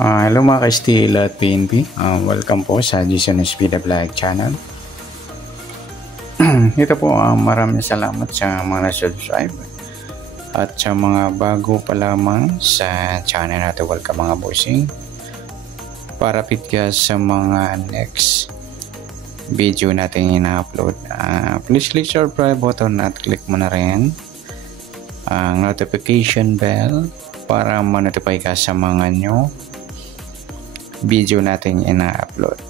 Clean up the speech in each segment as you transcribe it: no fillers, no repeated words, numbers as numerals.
Hello mga ka-STL at PNP. Welcome po sa Jason Espida Vlog channel. Ito po, maraming salamat sa mga na-subscribe at sa mga bago pa lamang sa channel natin. Welcome mga bossing. Para fit ka sa mga next video natin ina-upload, please click subscribe button at click mo na rin ang notification bell para ma-notify ka sa mga new video natin ina-upload.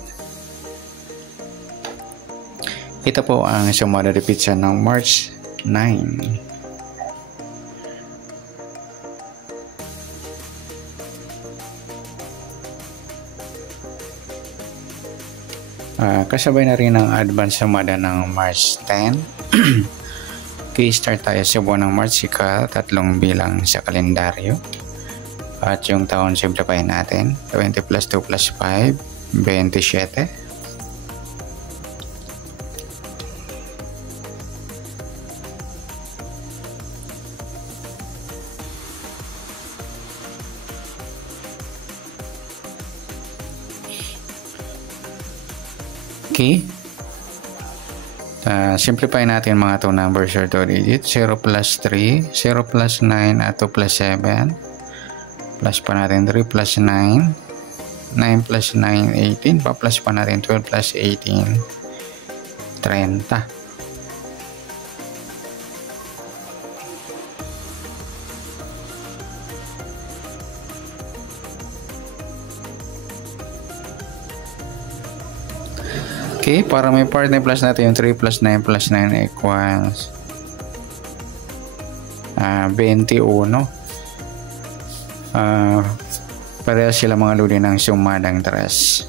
Ito po ang sumada repeat ng March 9. Kasabay na rin ang advance sumada ng March 10. Start tayo sa buwan ng March, ika-3 bilang sa kalendaryo. At yung taon simplify natin, 20 plus 2 plus 5, 27. Okay. Simplify natin mga 2 numbers or 2 digits. 0 plus 3, 0 plus 9 at 2 plus 7. Plus pa natin 3 plus 9, 9 plus 9, 18, pa-plus pa natin 12 plus 18, 30. Okay, para may part na plus natin yung 3 plus 9 plus 9 equals 21. Parehas sila mga luli ng sumadang 3.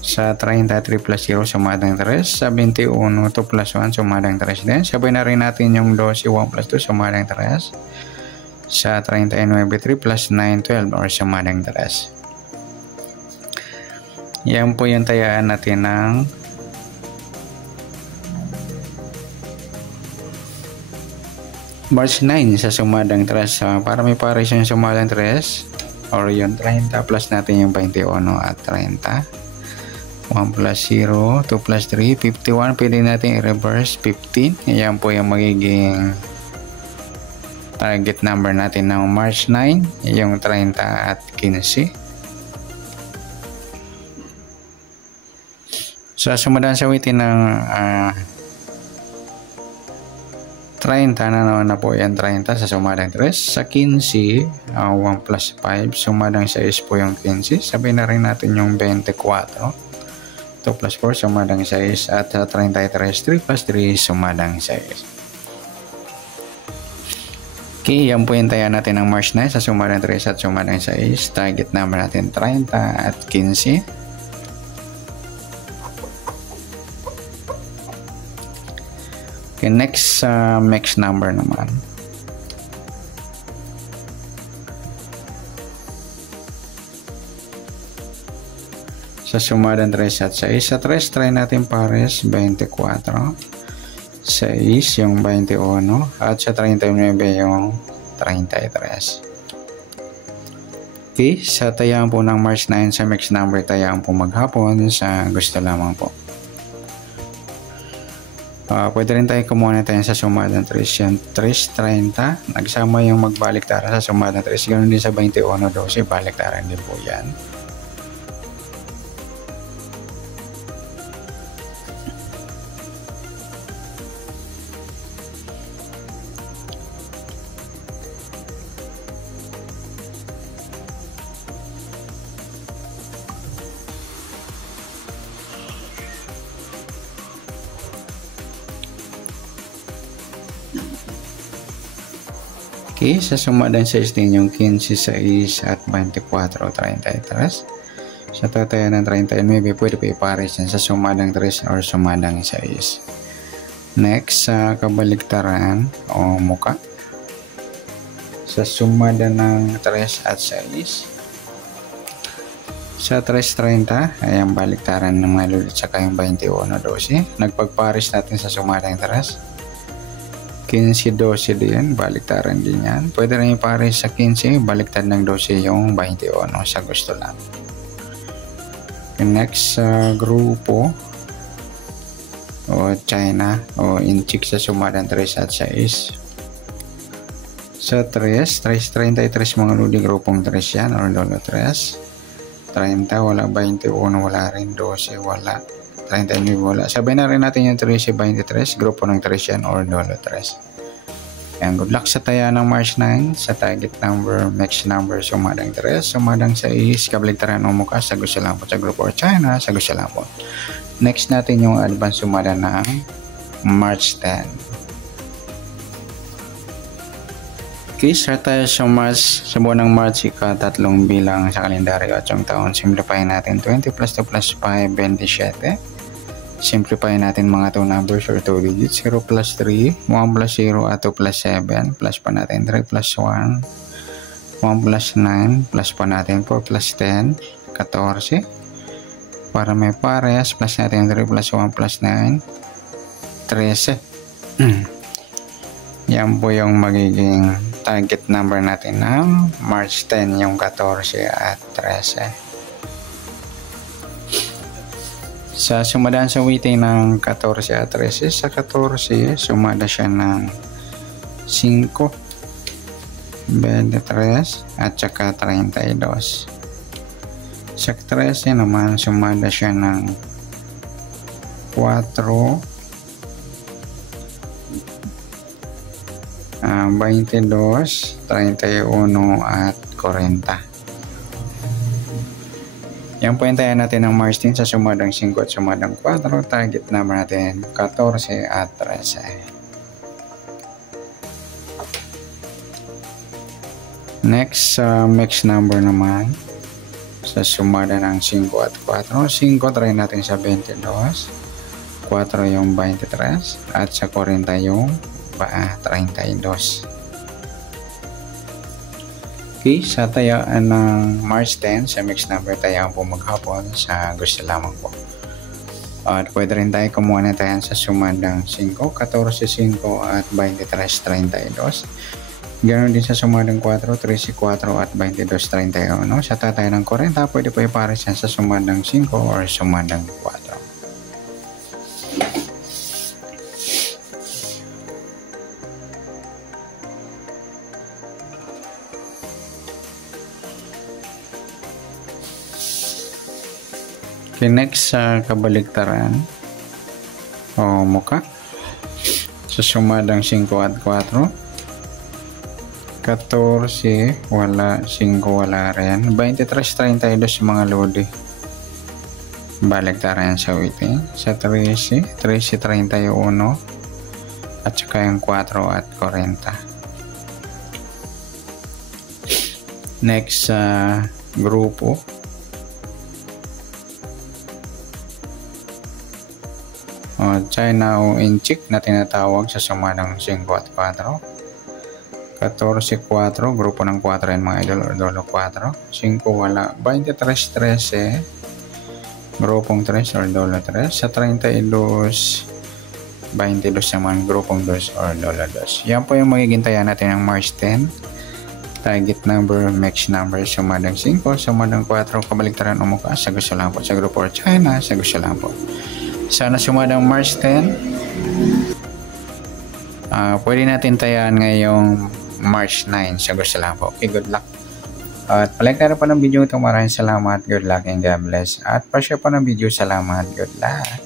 Sa 33 plus 0 sumadang 3. Sa 21 2 plus 1 sumadang 3 din. Sabay na rin natin yung 12 1 plus 2 sumadang 3. Sa 39 3 plus 9 12 or sumadang 3. Yan po yung tayaan natin ng March 9 sa sumadang 3. Para may pares yung sumadang 3 or yung 30 plus natin yung 21 at 30. 1 plus 0, 2 plus 3, 51. Pwede natin i-reverse 15. Yan po yung magiging target number natin ng March 9, yung 30 at 15. Sa sumadang sawitin ng 30 na naman na po yan, 30 sa sumadang 3. Sa 15, 1 plus 5, sumadang 6 po yung 15. Sabihin na rin natin yung 24. 2 plus 4, sumadang 6. At sa 33, 3 plus 3, sumadang 6. Okay, yan po yung taya natin ng March 9 sa sumadang 3 at sumadang 6. Target number natin 30 at 15. Okay, next mix number naman. Sa sumadang 3 at 6. Sa 3, try natin pares 24. 6 yung 21. At sa 39 yung 33. Okay, sa tayaan po ng March 9 sa mix number, tayaan po maghapon sa gusto lamang po. Pwede rin tayo kumuha na tayo sa sumadang 3 yan. 3, 30. Nagsama yung magbaliktaran sa sumadang 3. Ganoon din sa 21, 12. Baliktaran din po yan. Okay, sa sumadang 6 din yung 15, 6 at 24 o 33. Sa tatayan ng 39, pwede pa ipares yan sa sumadang 3 or sumadang 6. Next, sa kabaliktaran o muka. Sa sumada ng 3 at 6. Sa 3.30, ayan baliktaran ng mga lulit saka yung 21 o 12. Nagpagpares natin sa sumadang 3. 15-12 din, baliktaran din yan. Pwede rin pare sa 15, baliktad ng 12 yung 21 sa gusto lang. Yung next grupo o China o inchik sa sumadang 3 at 6. Sa 33 mga lodi, grupong 3 yan or lolo 3. 30 wala, 21 wala rin, 12 wala, 39 wala. Sabay na rin natin yung 13, 23, grupo ng 3 yan or lolo 3. Yan, good luck sa taya ng March 9, sa target number, max number, sumadang 3, sumadang 6, kabaligtaran o mukha, sa gusto lang po sa grupo or China, sa gusto lang po. Next natin yung advance sumada ng March 10. Okay, start tayo sa March, sa buwan ng March, tatlong bilang sa kalendaryo at yung taon. Simplify natin 20 plus 2 plus 5, 27. Simplify natin mga 2 numbers or 2 digits. 0 plus 3, 1 plus 0 at 2 plus 7. Plus pa natin 3 plus 1, 1 plus 9, plus pa natin 4 plus 10, 14. Para may pares, plus natin 3 plus 1 plus 9, 13. Yan po yung magiging target number natin ng March 10, yung 14 at 13. Sa sumadaan sa weighting ng 14 at 13, sa 14 sumada siya ng 5, 23 at saka 32. Sa 13 naman sumada siya ng 4, 22, 31 at 40. Yan po yung tayo natin ng March 10 sa sumadang 5 at sumadang 4. Target number natin 14 at 13. Next, mix number naman sa sumada ng 5 at 4. 5 try natin sa 22, 4 yung 23 at sa 40 yung 32. Okay, sa tayaan ng March 10 sa mix number tayaan po maghapon sa gusto lamang po. At pwede rin tayo kumuha na tayo sa sumadang 5, 14, 5 at 23, 32. Ganoon din sa sumadang 4, 13, 4 at 22, 31. Sa tatay ng 40, pwede po ipares yan sa sumadang 5 or sumadang 4. Okay, next sa kabaligtaran o mukha sa sumadang 5 at 4, 14 wala, 5 wala rin, 23, 32 mga lodi, baligtaran sa weighting. Sa 13, 31 at saka yung 4 at 40. Next sa grupo China o inchik na tinatawag sa sumadang 5 at 4. 14, 4, grupo ng 4 yan mga idol or dolo 4. 5 wala, 23, 13, grupong 3 or dolo 3. Sa 32, 22 naman, grupong 2 or dolo 2. Yan po yung magiging taya natin ng March 10. Target number, mix number, sumadang 5, sumadang 4, kabaligtaran o mukha, sa gusto lang po. Sa grupo or China, sa gusto lang po. Sana sumadang March 10. Pwede natin tayaan ngayong March 9 sa gusto lang po. Okay, good luck. At palike na rin po ng video ito. Maraming salamat. Good luck and God bless. At pa-share po ng video. Salamat. Good luck.